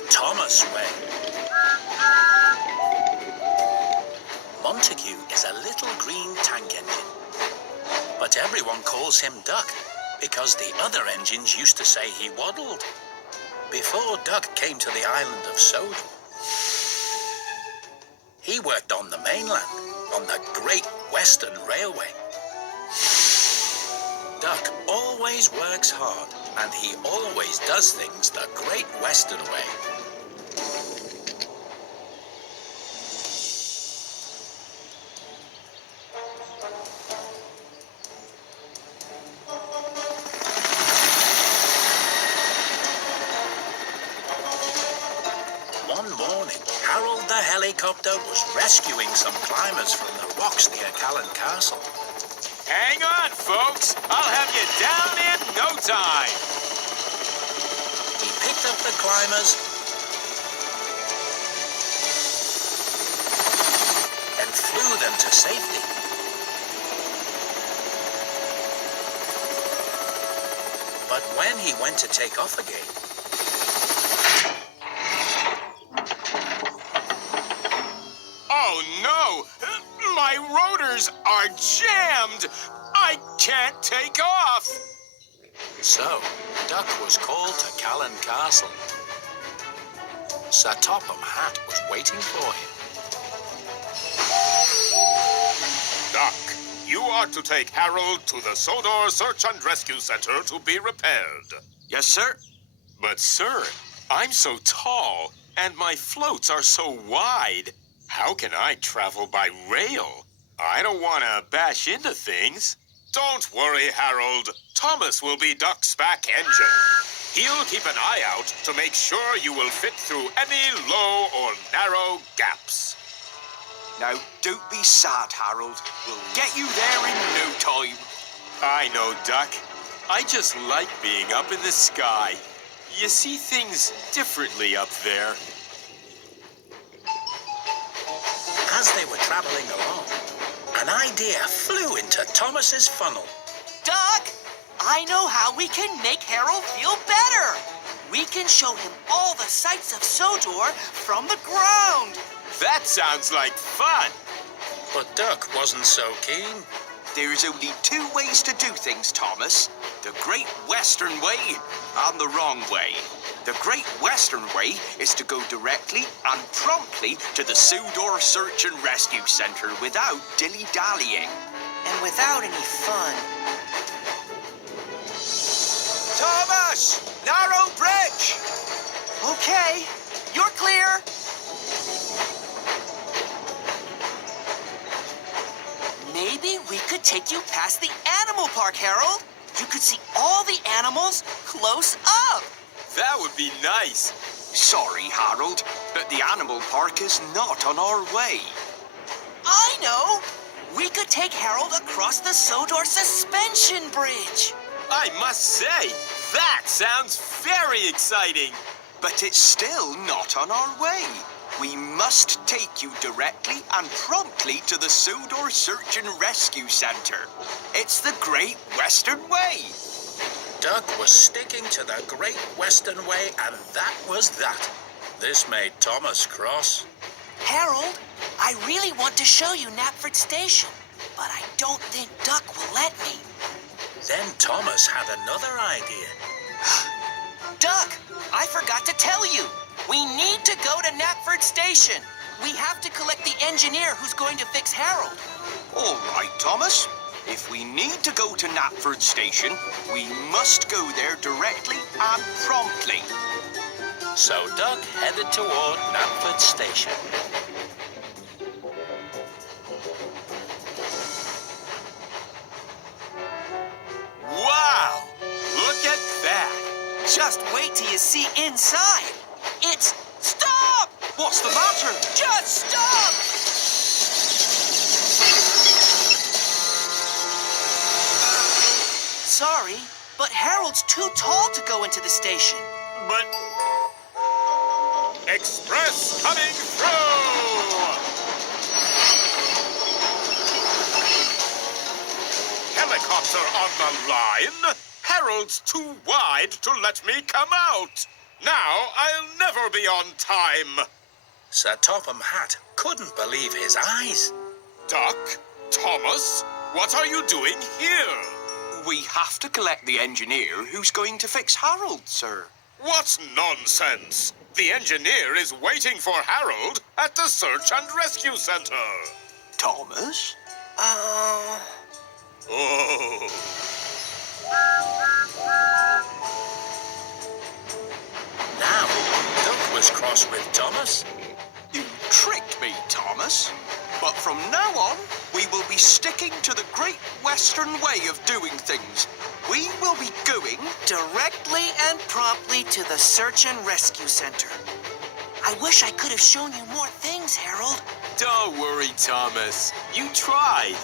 the Thomas way. Montague is a little green tank engine, but everyone calls him Duck because the other engines used to say he waddled. Before Duck came to the island of Sodor, he worked on the mainland, on the Great Western Railway. Duck always works hard, and he always does things the Great Western way. One morning, Harold the helicopter was rescuing some climbers from the rocks near Callan Castle. Hang on, folks. I'll have you down in no time. He picked up the climbers and flew them to safety. But when he went to take off again, Oh, no! My rotors are jammed! I can't take off! so Duck was called to Callan Castle. Sir Topham Hatt was waiting for him. Duck, you are to take Harold to the Sodor Search and Rescue Center to be repaired. Yes, sir. But, sir, I'm so tall, and my floats are so wide. How can I travel by rail? I don't want to bash into things. Don't worry, Harold. Thomas will be Duck's back engine. He'll keep an eye out to make sure you will fit through any low or narrow gaps. Now, don't be sad, Harold. We'll get you there in no time. I know, Duck. I just like being up in the sky. You see things differently up there. As they were traveling along, an idea flew into Thomas's funnel. Duck, I know how we can make Harold feel better. We can show him all the sights of Sodor from the ground. That sounds like fun. But Duck wasn't so keen. There's only two ways to do things, Thomas. The Great Western Way and the wrong way. The Great Western Way is to go directly and promptly to the Sodor Search and Rescue Center without dilly-dallying. And without any fun. Thomas! Narrow bridge! Okay, you're clear. Maybe we could take you past the animal park, Harold. You could see all the animals close up. That would be nice. Sorry, Harold, but the animal park is not on our way. I know. We could take Harold across the Sodor suspension bridge. I must say, that sounds very exciting. But it's still not on our way. We must take you directly and promptly to the Sodor Search and Rescue Center. It's the Great Western Way. Duck was sticking to the Great Western Way, and that was that. This made Thomas cross. Harold, I really want to show you Knapford Station, but I don't think Duck will let me. Then Thomas had another idea. Duck, I forgot to tell you. We need to go to Knapford Station. We have to collect the engineer who's going to fix Harold. All right, Thomas. If we need to go to Knapford Station, we must go there directly and promptly. So Duck headed toward Knapford Station. Wow! Look at that! Just wait till you see inside. It's... Stop! What's the matter? Just stop! Sorry, but Harold's too tall to go into the station. But... Express coming through! Helicopter on the line? Harold's too wide to let me come out. Now I'll never be on time. Sir Topham Hatt couldn't believe his eyes. Duck, Thomas, what are you doing here? We have to collect the engineer who's going to fix Harold, sir. What nonsense! The engineer is waiting for Harold at the Search and Rescue Center. Thomas? Oh. Now, Duck was cross with Thomas. You tricked me, Thomas. But from now on, we will be sticking to the Great Western way of doing things. We will be going Directly and promptly to the Search and Rescue Center. I wish I could have shown you more things, Harold. Don't worry, Thomas. You tried.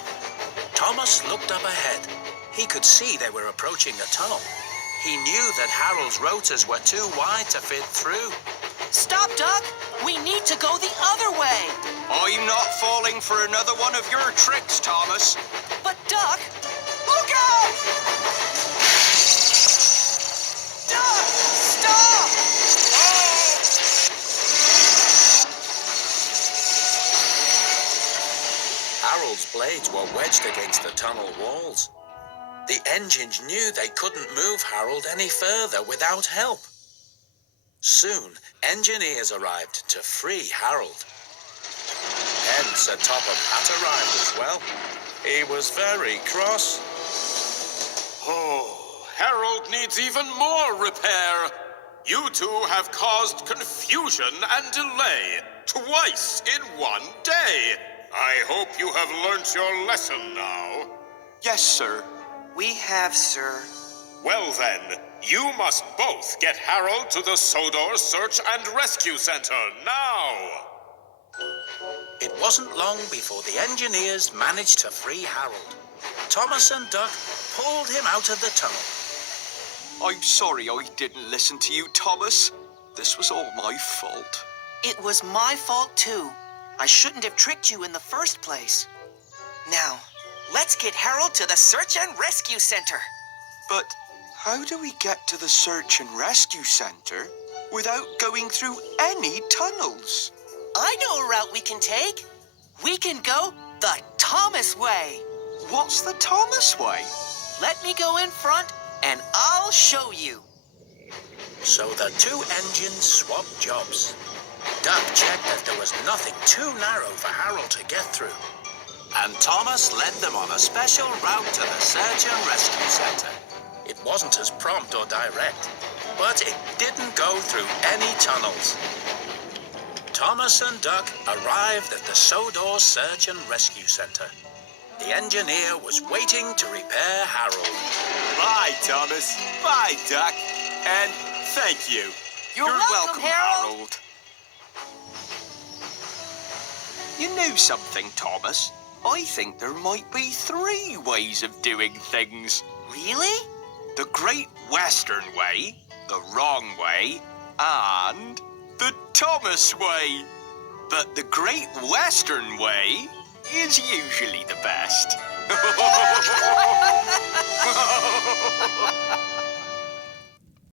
Thomas looked up ahead. He could see they were approaching a tunnel. He knew that Harold's rotors were too wide to fit through. Stop, Duck! We need to go the other way! I'm not falling for another one of your tricks, Thomas. But, Duck, look out! Duck, stop! Harold's blades were wedged against the tunnel walls. The engines knew they couldn't move Harold any further without help. Soon, engineers arrived to free Harold. Then Sir Topham Hatt arrived as well. He was very cross. Oh, Harold needs even more repair. You two have caused confusion and delay twice in one day. I hope you have learnt your lesson now. Yes, sir. We have, sir. Well then, you must both get Harold to the Sodor Search and Rescue Center now. It wasn't long before the engineers managed to free Harold. Thomas and Duck pulled him out of the tunnel. I'm sorry I didn't listen to you, Thomas. This was all my fault. It was my fault, too. I shouldn't have tricked you in the first place. Now, let's get Harold to the Search and Rescue Center. But how do we get to the Search and Rescue Center without going through any tunnels? I know a route we can take. We can go the Thomas way. What's the Thomas way? Let me go in front, and I'll show you. So the two engines swapped jobs. Duck checked that there was nothing too narrow for Harold to get through. And Thomas led them on a special route to the Search and Rescue Center. It wasn't as prompt or direct, but it didn't go through any tunnels. Thomas and Duck arrived at the Sodor Search and Rescue Center. The engineer was waiting to repair Harold. Bye, Thomas. Bye, Duck. And thank you. You're welcome, Harold. You know something, Thomas? I think there might be 3 ways of doing things. Really? The Great Western way, the wrong way, and the Thomas way. But the Great Western way is usually the best.